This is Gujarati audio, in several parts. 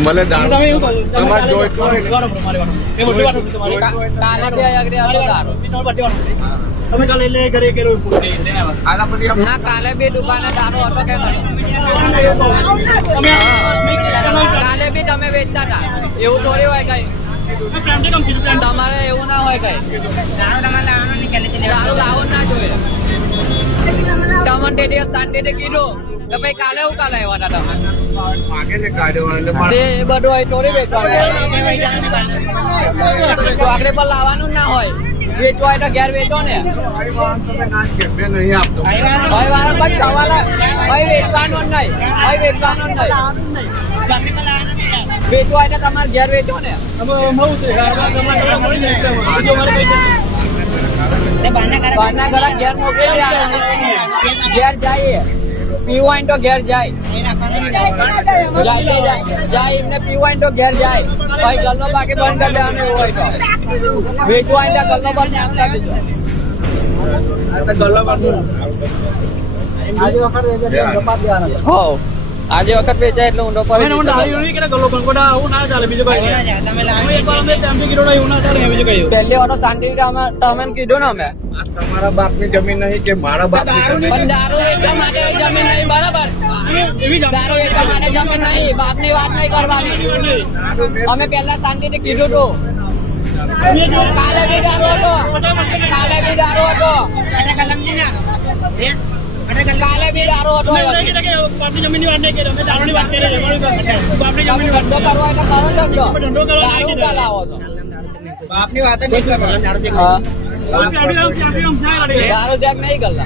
મને દારૂ તમે એવું કહો તમારે જોઈતું તમે કાલે એટલે ઘરે કેરો પૂછે આલા પછી ના કાલે બી દુકાને દારૂ હતો કે નહીં? કાલે બી તમે વેચતા હતા. એવું થોડી હોય કઈ? તમારે એવું ના હોય કઈ. દારૂ લાવો ના જોઈએ. તમને શાંતિથી કીધું તો ભાઈ કાલે હું કાલે આવ્યા હતા તમે માગે ને ગાડીવાળાને પણ તે બધું હોય ચોરી વેચવાનું ચોકડી પર લાવવાનું ના હોય. વેચવા હોય તો ઘેર વેચો ને. ભાઈ વાળા પણ સવાલ ભાઈ વેચવાનું નહીં. ભાઈ વેચવાનું નહીં. વેચવા હોય તો તમારે ઘેર વેચો ને. બહારના ઘરે ઘેર મોકલી ઘેર જાય પીવું હોય ને તો ઘેર જાય. જાતે જાય. જાય. એમને પીવું તો ઘેર જાય. ભાઈ ગલ્લો બાકી બંધ કરી દેવાનું એવું હોય તો. વેચવું ત્યાં ને ગલ્લો બંધ નામ કરી દેજો આ તો ગલ્લો બાંધો. હો આજે વખત વેચાય એટલે ઊંડો અમે. અમે અમે પહેલી વાર શાંતિ તમે તમે કીધું ને અમે. તમારા બાપની જમીન નહીં કે મારા બાપની જમીન પણ દારૂ વેચવા માટે જમીન નહીં બરાબર? દારૂ વેચવા માટે જમીન નહીં બાપની વાત નહીં કરવાની. અમે પહેલા શાંતિથી કીધું હતું કાલે બી દારૂ હતો. કાલે બી દારૂ હતો. કાલે બી દારૂ હતો. બાપની જમીનની વાત નહીં કરી અમે દારૂની વાત કરી બાપની તમે ધંધો કરવો હોય કરો ધંધો દારૂ ચલાવો તો બાપની વાત નહીં કરવાની. દારૂ નહીં કરલા.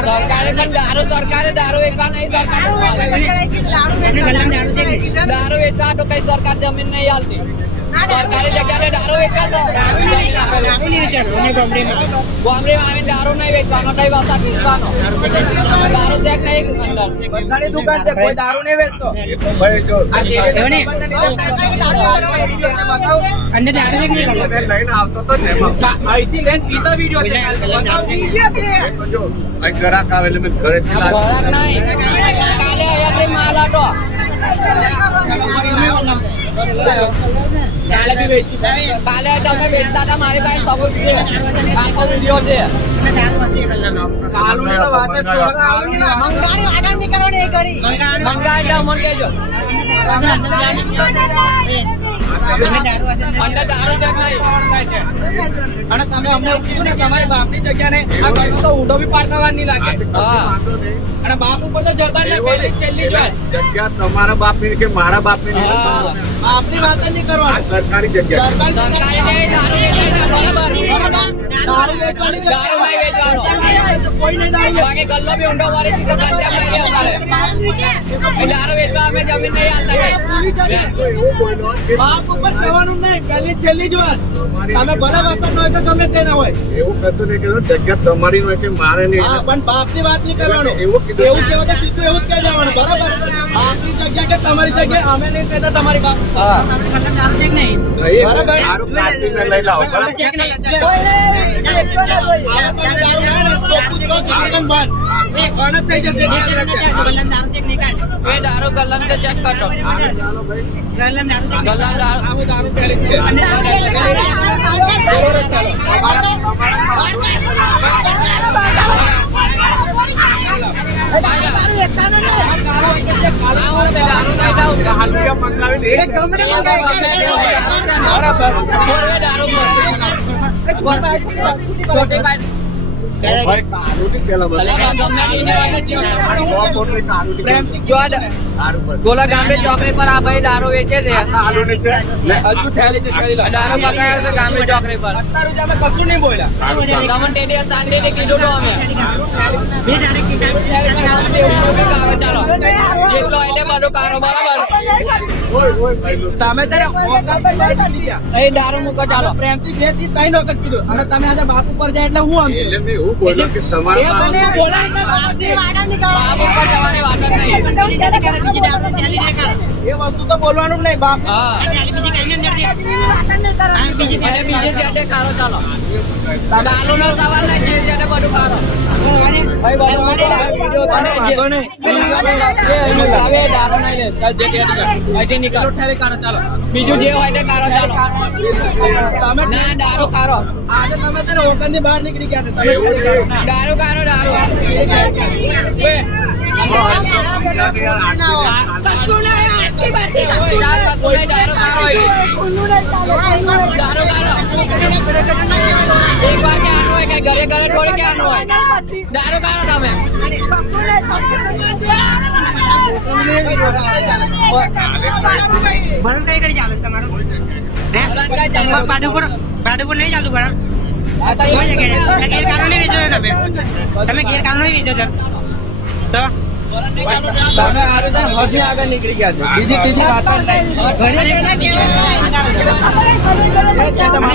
સરકારે પણ દારૂ સરકારે દારૂ વેચવા નહીં સરકાર દારૂ વેચવા તો કઈ સરકાર જમીન નહીં આલતી સરકારી જગ્યાએ દારૂ વેચવા તો ગામડીમાં આવીને દારૂ નહીં વેચવાનો તઈ વસા પીવાનો દારૂ ચેક નહીં અંદર? બધાની દુકાન છે કોઈ દારૂ નહીં વેચતો. એ તો ભાઈ જો અને મેં લઈને આવતો તો ને અહીંથી લઈને પીતા વીડિયો છે. કાલે બતાવો. તો જો આ ગ્રાહક આવે એટલે મેં ઘરેથી લાવી. નહીં. કાલે અહીંયાથી માલ હતો કાલે તમે વેચતા હતા મારી પાસે સબૂત છે. આખો વીડિયો છે. અને તમે અમને ને તમારી બાપની જગ્યા ને આ ઘરનો તો ઊંડો બી પાડતા વાર નહીં લાગે. અને બાપ ઉપર તો જતા ને છેલ્લી જગ્યા તમારા બાપની કે મારા બાપની બાપની વાત નહીં કરવાની. સરકારી જગ્યા સરકારી બાકી ગલ્લો બી ઊંડો વાળી ચીજો પંજાબ નહીં અમારે એ દારૂ વેચવા અમે જમીન નહીં આલતા કઈ. એવું કોઈ નો કે બાપ ઉપર જવાનું નહીં પહેલી છેલ્લી જ વાત. તમે ભલે વતન હોય તો ગમે તે ના હોય. એવું કશું નહીં કીધું જગ્યા તમારી હોય કે મારે નહીં. હા પણ બાપની વાત નહીં કરવાનું. એવું કીધું. એવું કહેવાય તો સીધું એવું જ કહી દેવાનું બરાબર? બાપની જગ્યા કે તમારી જગ્યા અમે નહીં કહેતા તમારી બાપ. બરાબર. દારૂ ચેક કરતો છોટી પાડી. તે. ગોલા ગામડે ચોકડી પર આ ભાઈ દારૂ વેચે છે દારૂ પકડાયો છે ગામડે ચોકડી પર કશું નહીં બોલ્યા તે શાંતિથી કીધું તો અમે ચાલો જેટલો એટલે તે બધું કારો તમે. એ દારૂ મૂકો ચાલો. પ્રેમથી બેથી ત્રણ વખત કીધું. અને તમે આજે બાપ ઉપર જાય એટલે હું આમ એટલે મેં એવું બોલ્યો કે તમારા એ વસ્તુ તો બોલવાનું જ નહીં બાપ. હા. અને બીજે જાતે કારો ચાલો. દારૂ નો સવાલ ને જે જાતે બધું કારો. બીજું જે હોય તે કારો ચાલો. ના દારૂ કારો. આજે તમે છે ને બહાર નીકળી ગયા દારૂ કારો દારૂ. ચાલ. દારૂ કારો એક વાર કે તમે ભરણ કઈ પાડુપુર નહીં ચાલતું ભરણ તમે ગેરકાનૂની વેચો છો તમે. તમે ગેરકાનૂની વેચો છો. તો તમે છે હદની આગળ નીકળી ગયા છો. બીજી વાત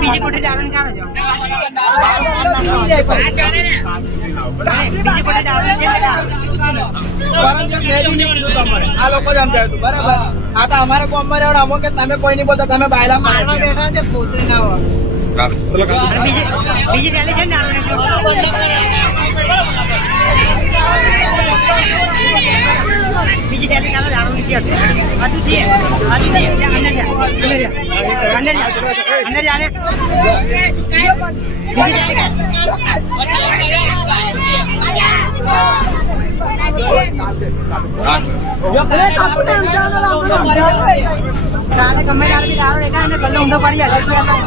બીજી કોઠી દારૂ કાઢો છો. આ ચાલે ને. બીજી કોઠી દારૂ છે એટલે કાઢો. કારણ કે મેં જ નીકળ્યું તમારે. આ લોકો જ સમજાયું હતું. બરાબર. આ તો અમારા કોમમાં રહેવાનું. અમુક કે તમે કોઈ નહીં બોલતા તમે બાયલા મારવા. બેઠા છે ભોસડી ના હોય બીજી બીજી છે ને દારૂની બીજી રેલી કાઢો દારૂ નથી હતી હજુ છે જા, અંદર જા અંદર જા જા જા. જો ઊંધો કાલે ગમે ત્યારે બી દારૂ દેખાય એને ગલ્લો ઊંધો પડી જાય હા